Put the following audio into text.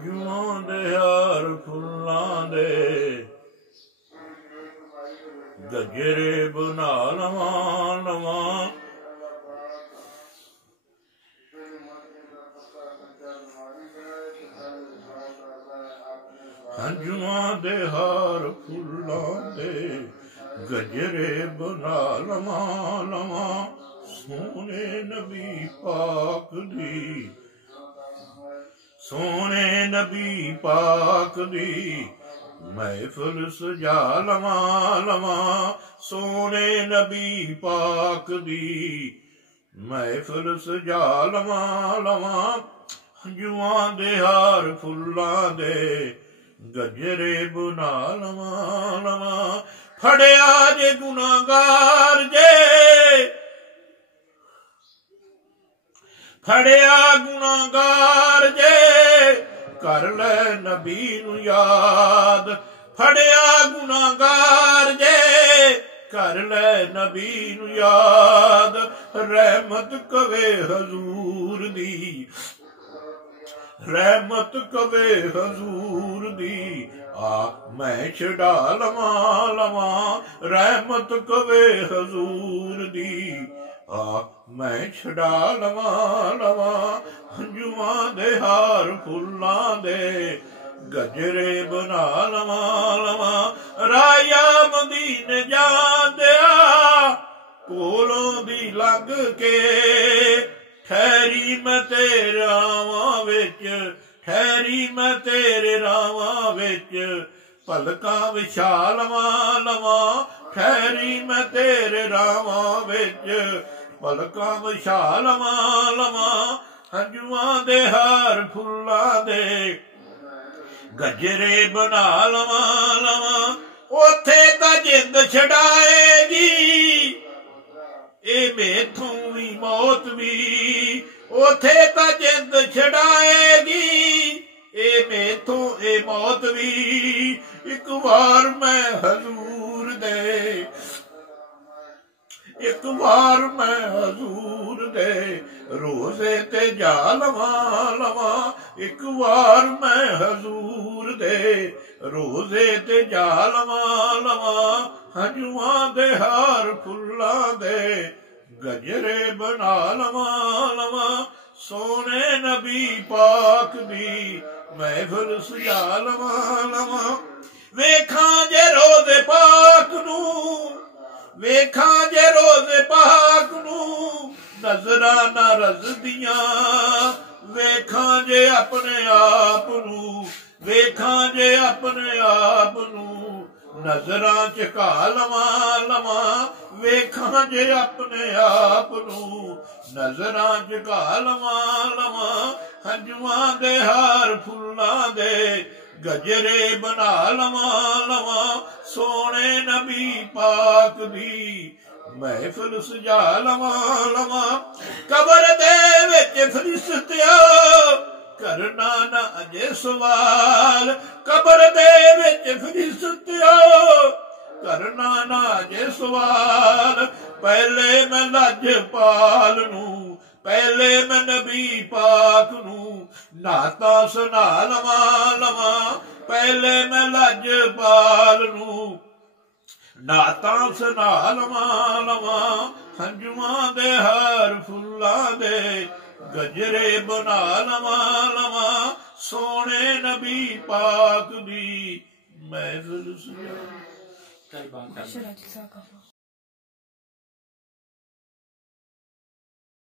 ਹੰਝੂਆਂ ਦੇ ਹਾਰ ਫੁੱਲਾਂ ਦੇ ਗਜਰੇ ਬਣਾ ਲਵਾਂ ਲਵਾਂ। ਹੰਝੂਆਂ ਦੇ ਹਾਰ ਫੁੱਲਾਂ ਦੇ ਗਜਰੇ ਬਣਾ ਲਵਾਂ ਲਵਾਂ। ਸੋਹਣੇ ਨਬੀ ਪਾਕ ਦੀ, ਸੋਹਣੇ ਨਬੀ ਪਾਕ ਦੀ ਮਹਿਫਲ ਸਜਾ ਲਵਾਂ ਲਵਾਂ। ਸੋਹਣੇ ਨਬੀ ਪਾਕ ਦੀ ਮਹਿਫਲ ਸਜਾ ਲਵਾਂ ਲਵਾਂ। ਹੰਝੂਆਂ ਦੇ ਹਾਰ ਫੁੱਲਾਂ ਦੇ ਗਜਰੇ ਬਣਾ ਲਵਾਂ ਲਵਾਂ। ਫੜਿਆ ਜੇ ਗੁਨਾਹਗਾਰ ਜੇ, ਫੜਿਆ ਗੁਨਾਹਗਾਰ ਜੇ ਕਰ ਲੈ ਨਬੀ ਨੂੰ ਯਾਦ। ਫੜਿਆ ਗੁਨਾਹਗਾਰ ਜੇ ਕਰ ਲੈ ਨਬੀ ਨੂੰ ਯਾਦ। ਰਹਿਮਤ ਕਵੇ ਹਜ਼ੂਰ ਦੀ, ਰਹਿਮਤ ਕਵੇ ਹਜ਼ੂਰ ਦੀ ਆ ਮੈਂ ਛਡਾ ਲਵਾਂ ਲਵਾਂ। ਰਹਿਮਤ ਕਵੇ ਹਜ਼ੂਰ ਦੀ ਆ ਮੈਂ ਛਡਾ ਲਵਾਂ ਲਵਾਂ। ਹੰਝੂਆਂ ਦੇ ਹਾਰ ਫੁੱਲਾਂ ਦੇ ਗਜਰੇ ਬਣਾ ਲਵਾਂ ਲਵਾਂ। ਰਾਇਆ ਮਦੀਨੇ ਜਾਂਦਿਆ ਕੋਲੋਂ ਦੀ ਲੰਘ ਕੇ ਠਹਿਰੀ ਮੈਂ ਤੇਰੇ ਰਾਵਾਂ ਵਿੱਚ, ਠਹਿਰੀ ਮੈਂ ਤੇਰੇ ਰਾਵਾਂ ਵਿੱਚ ਪਲਕਾਂ ਵਿਛਾ ਲਵਾਂ ਲਵਾਂ। ਠਹਿਰੀ ਮੈਂ ਤੇਰੇ ਰਾਵਾਂ ਵਿੱਚ ਪਲਕਾਂ ਵਿਛਾ ਲਵਾਂ ਲਵਾਂ। ਹੰਝੂਆਂ ਦੇ ਹਾਰ ਫੁੱਲਾਂ ਦੇ ਗਜਰੇ ਬਣਾ ਲਵਾਂ ਲਵਾਂ। ਉੱਥੇ ਤਾਂ ਜਿੰਦ ਛਡਾਏਗੀ ਇਹ ਮੇਥੋਂ ਵੀ ਮੌਤ ਵੀ। ਉੱਥੇ ਤਾਂ ਜਿੰਦ ਛਡਾਏਗੀ ਇਹ ਮੇਥੋਂ ਇਹ ਮੌਤ ਵੀ। ਇੱਕ ਵਾਰ ਮੈਂ ਹਜ਼ੂਰ ਦੇ, ਇੱਕ ਵਾਰ ਮੈਂ ਹਜ਼ੂਰ ਦੇ ਰੋਜ਼ੇ ਤੇ ਜਾ ਲਵਾਂ ਲਵਾਂ। ਇੱਕ ਵਾਰ ਮੈਂ ਹਜ਼ੂਰ ਦੇ ਰੋਜ਼ੇ ਤੇ ਜਾ ਲਵਾਂ ਲਵਾਂ। ਹੰਝੂਆਂ ਦੇ ਹਾਰ ਫੁੱਲਾਂ ਦੇ ਗਜਰੇ ਬਣਾ ਲਵਾਂ ਲਵਾਂ। ਸੋਹਣੇ ਨਬੀ ਪਾਕ ਦੀ ਮਹਿਫਲ ਸਜਾ ਲਵਾਂ ਲਵਾਂ। ਵੇਖਾਂ ਜੇ ਰੋਜ਼ੇ ਪਾਕ ਨੂੰ, ਵੇਖਾਂ ਜੇ ਰੋਜ਼ੇ ਪਾਕ ਨੂੰ ਨਜ਼ਰਾਂ ਨਾ ਰਜ਼ਦੀਆਂ। ਵੇਖਾਂ ਜੇ ਆਪਣੇ ਆਪ ਨੂੰ, ਵੇਖਾਂ ਜੇ ਆਪਣੇ ਆਪ ਨੂੰ ਨਜ਼ਰਾਂ ਝੁਕਾ ਲਵਾਂ ਲਵਾਂ। ਵੇਖਾਂ ਜੇ ਆਪਣੇ ਆਪ ਨੂੰ ਨਜ਼ਰਾਂ ਝੁਕਾ ਲਵਾਂ ਲਵਾਂ। ਹੰਝੂਆਂ ਦੇ ਹਾਰ ਫੁੱਲਾਂ ਦੇ ਗਜਰੇ ਬਣਾ ਲਵਾਂ ਲਵਾਂ। ਸੋਹਣੇ ਨਬੀ ਪਾਕ ਦੀ ਮਹਿਫਲ ਸਜਾ ਲਵਾਂ ਲਵਾਂ। ਕਬਰ ਦੇ ਵਿੱਚ ਫਰਿਸ਼ਤਿਆਂ ਕਰਨਾ ਨਾ ਅਜੇ ਸਵਾਲ। ਕਬਰ ਦੇ ਵਿੱਚ ਫਰਿਸ਼ਤਿਆਂ ਕਰਨਾ ਨਾ ਅਜੇ ਸਵਾਲ। ਪਹਿਲੇ ਮੈਂ ਲਜਪਾਲ ਨੂੰ, ਪਹਿਲੇ ਮੈਂ ਨਬੀ ਪਾਕ ਨੂੰ ਨਾਤਾ ਸੁਣਾ ਲਵਾਂ ਲਵਾਂ। ਪਹਿਲੇ ਮੈਂ ਲਜਪਾਲ ਨੂੰ ਨਾਤਾ ਸੁਣਾ ਲਵਾਂ ਲਵਾਂ। ਹੰਝੂਆਂ ਦੇ ਹਾਰ ਫੁੱਲਾਂ ਦੇ ਗਜਰੇ ਬਣਾ ਲਵਾਂ ਲਵਾਂ। ਸੋਹਣੇ ਨਬੀ ਪਾਕ ਦੀ ਮਹਿਫਲ ਸਜਾ।